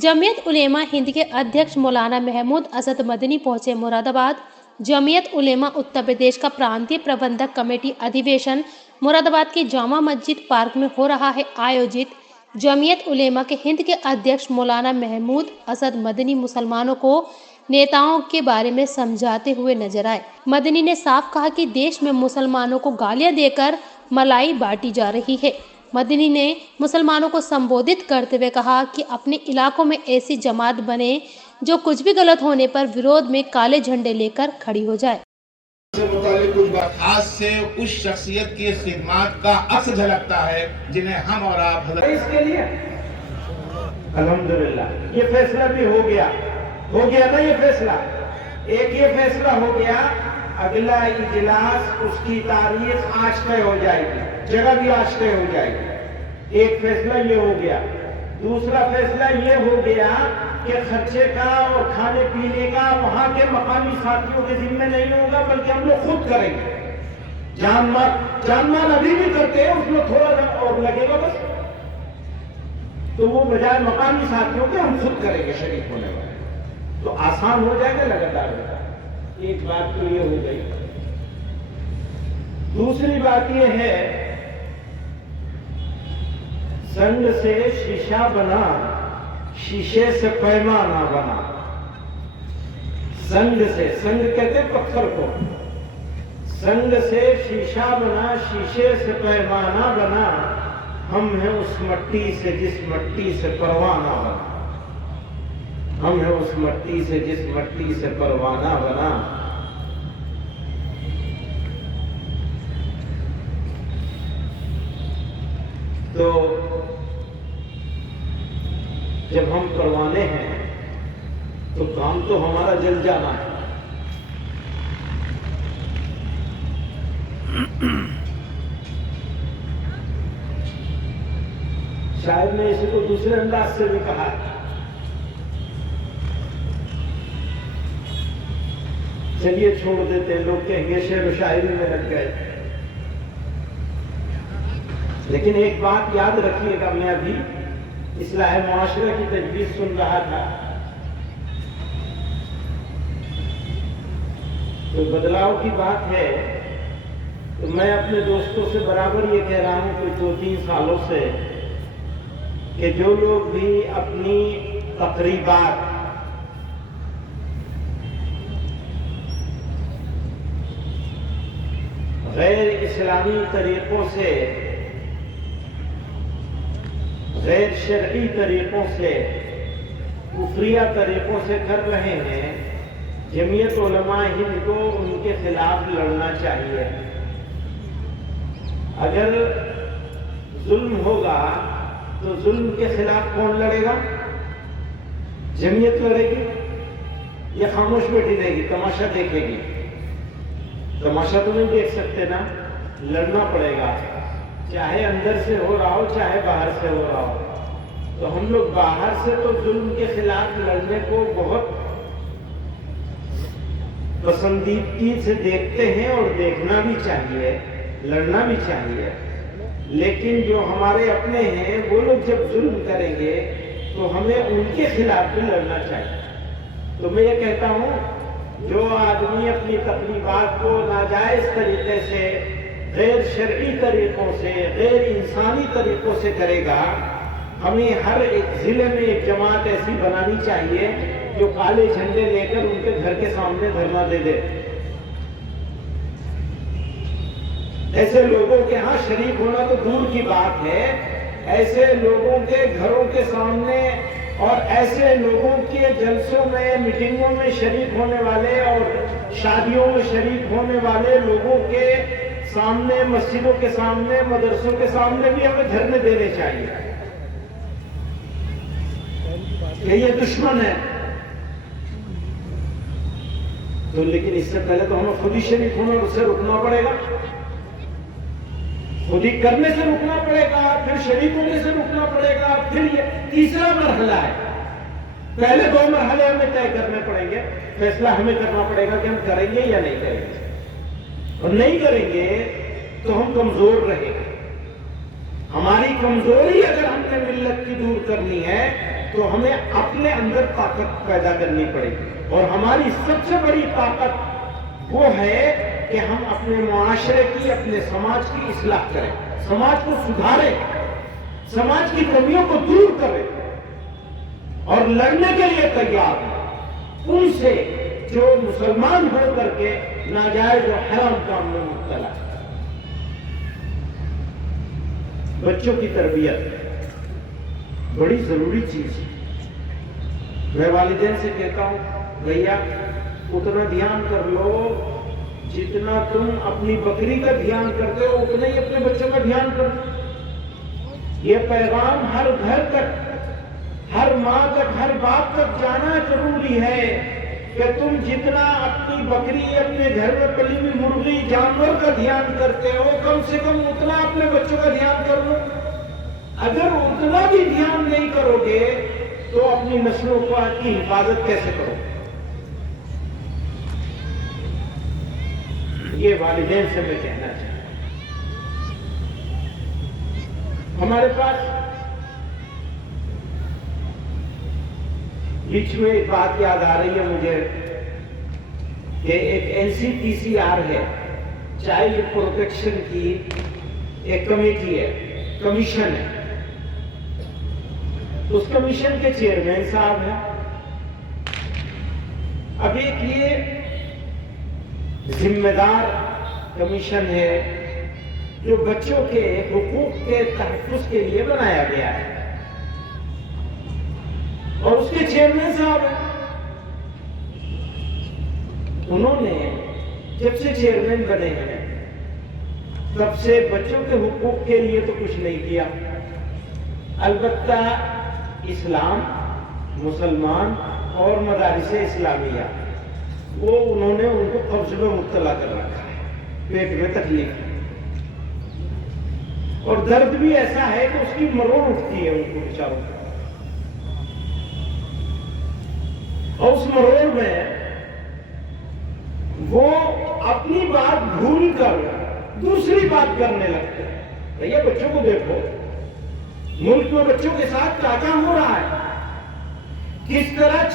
जमीयत उलेमा हिंद के अध्यक्ष मौलाना महमूद असद मदनी पहुंचे मुरादाबाद। जमीयत उलेमा उत्तर प्रदेश का प्रांतीय प्रबंधक कमेटी अधिवेशन मुरादाबाद की जामा मस्जिद पार्क में हो रहा है आयोजित। जमीयत उलेमा के हिंद के अध्यक्ष मौलाना महमूद असद मदनी मुसलमानों को नेताओं के बारे में समझाते हुए नजर आए। मदनी ने साफ कहा कि देश में मुसलमानों को गालियां देकर मलाई बांटी जा रही है। मदनी ने मुसलमानों को संबोधित करते हुए कहा कि अपने इलाकों में ऐसी जमात बने जो कुछ भी गलत होने पर विरोध में काले झंडे लेकर खड़ी हो जाए। आज से उस शख्सियत की खिदमत का अक्स झलकता है जिन्हें हम और आप इसके लिए अल्हम्दुलिल्लाह ये फैसला भी हो गया ना। ये फैसला ये फैसला हो गया। अगला इजलास उसकी तारीख आज तय हो जाएगी, जगह भी आज तय हो जाएगी। एक फैसला ये हो गया। दूसरा फैसला ये हो गया कि खर्चे का और खाने पीने का वहां के मकामी साथियों के जिम्मे नहीं होगा, बल्कि हम लोग खुद करेंगे। जान माल अभी भी करते हैं, उसमें थोड़ा और लगेगा बस, तो वो बजाय मकामी साथियों के हम खुद करेंगे शरीक होने वाले, तो आसान हो जाएगा, लगातार होगा। एक बात तो ये हो गई। दूसरी बात ये है, संग से शीशा बना, शीशे से पैमाना बना। संग कहते पत्थर को, संग से शीशा बना, शीशे से पैमाना बना। हम हैं उस मट्टी से जिस मट्टी से परवाना बना। हम हैं उस मट्टी से जिस मट्टी से परवाना बना। तो जब हम परवाने हैं तो काम तो हमारा जल जाना है। शायद मैं इसे तो दूसरे अंदाज से भी कहा है। चलिए छोड़ देते हैं, लोग कहेंगे शेर व शायरी में लग गए। लेकिन एक बात याद रखिएगा, मैं अभी इस्लाह मुआशरा की तजवीज़ सुन रहा था, तो बदलाव की बात है। तो मैं अपने दोस्तों से बराबर ये कह रहा हूं कि 2-3 सालों से कि जो लोग भी अपनी तकरीबात गैर इस्लामी तरीकों से, गैर शरई तरीकों से, कुफरिया तरीकों से कर रहे हैं, जमीयत उलमा हिंद को उनके खिलाफ लड़ना चाहिए। अगर जुल्म होगा तो जुल्म के खिलाफ कौन लड़ेगा? जमीयत लड़ेगी या खामोश बैठी रहेगी, तमाशा देखेगी? तमाशा तो नहीं देख सकते ना, लड़ना पड़ेगा, चाहे अंदर से हो रहा हो चाहे बाहर से हो रहा हो। तो हम लोग बाहर से तो जुल्म के खिलाफ लड़ने को बहुत पसंदीदगी से देखते हैं और देखना भी चाहिए, लड़ना भी चाहिए। लेकिन जो हमारे अपने हैं वो लोग जब जुल्म करेंगे तो हमें उनके खिलाफ भी लड़ना चाहिए। तो मैं ये कहता हूं, जो आदमी अपनी तकरीबात को नाजायज तरीके से, गैर शरई तरीकों से, गैर इंसानी तरीकों से करेगा, हमें हर एक जिले में एक जमात ऐसी बनानी चाहिए जो काले झंडे लेकर उनके घर के सामने धरना दे दे। ऐसे लोगों के यहाँ शरीक होना तो दूर की बात है, ऐसे लोगों के घरों के सामने और ऐसे लोगों के जलसों में, मीटिंगों में शरीक होने वाले और शादियों में शरीक होने वाले लोगों के सामने, मस्जिदों के सामने, मदरसों के सामने भी हमें धरने देने चाहिए कि ये दुश्मन है। तो लेकिन इससे पहले तो हमें खुद ही शरीक होना, उससे रुकना पड़ेगा, खुद ही करने से रुकना पड़ेगा, फिर शरीक होने से रुकना पड़ेगा, फिर ये तीसरा मरहला है। पहले 2 मरहले हमें तय करने पड़ेंगे, फैसला हमें करना पड़ेगा कि हम करेंगे या नहीं करेंगे। और नहीं करेंगे तो हम कमजोर रहेंगे। हमारी कमजोरी अगर हमने मिल्लत की दूर करनी है تو ہمیں اپنے اندر طاقت پیدا کرنی پڑے گی، اور ہماری سب سے بڑی طاقت وہ ہے کہ ہم اپنے معاشرے کی، اپنے سماج کی اصلاح کریں، سماج کو سدھاریں، سماج کی کمیوں کو دور کریں اور لڑنے کے لیے تیار ہیں ان سے جو مسلمان ہو کر کے ناجائز و حرام کام میں مبتلا ہے۔ بچوں کی تربیت بڑی ضروری چیز ہے۔ میں والدین سے کہتا ہوں بھیا اتنا دھیان کر لو جتنا تم اپنی بکری کا دھیان کرتے ہو اتنا ہی اپنے بچوں کا دھیان کرو۔ یہ پیغام ہر گھر تک، ہر ماں تک، ہر باپ تک جانا ضروری ہے کہ تم جتنا اپنی بکری، اپنے گھر میں پلی ہوئی مرغی، جانور کا دھیان کرتے ہو کم سے کم اتنا اپنے بچوں کا دھیان کرو۔ اگر اتنا بھی دھیان نہیں کرو گے تو اپنی نسلوں کی حفاظت کیسے کرو؟ یہ والدین سے میں کہنا چاہتا ہوں۔ ہمارے پاس بیچ میں ایک بات یاد آ رہی ہے مجھے کہ ایک NCPCR ہے، چائلڈ پروٹیکشن کی ایک کمیٹی ہے، کمیشن ہے، اس کمیشن کے چیئرمین صاحب ہیں۔ اب ایک یہ ذمہ دار کمیشن ہے جو بچوں کے حقوق کے تحفظ کے لیے بنایا گیا ہے، اور اس کے چیئرمین صاحب ہیں۔ انہوں نے جب سے چیئرمین بنے ہیں تب سے بچوں کے حقوق کے لیے تو کچھ نہیں کیا، البتہ اسلام، مسلمان اور مدارس اسلامیہ وہ انہوں نے ان کو قبض میں مبتلا کر رکھا ہے، پیٹ میں تکلیف ہے، اور درد بھی ایسا ہے کہ اس کی مروڑ اٹھتی ہے ان کو بیچاروں کو، اور اس مروڑ میں وہ اپنی بات بھول کر دوسری بات کرنے لگتے ہیں۔ بھیا بچوں کو دیکھو، ملک میں بچوں کے ساتھ کیا کیا ہو رہا ہے، کس طرح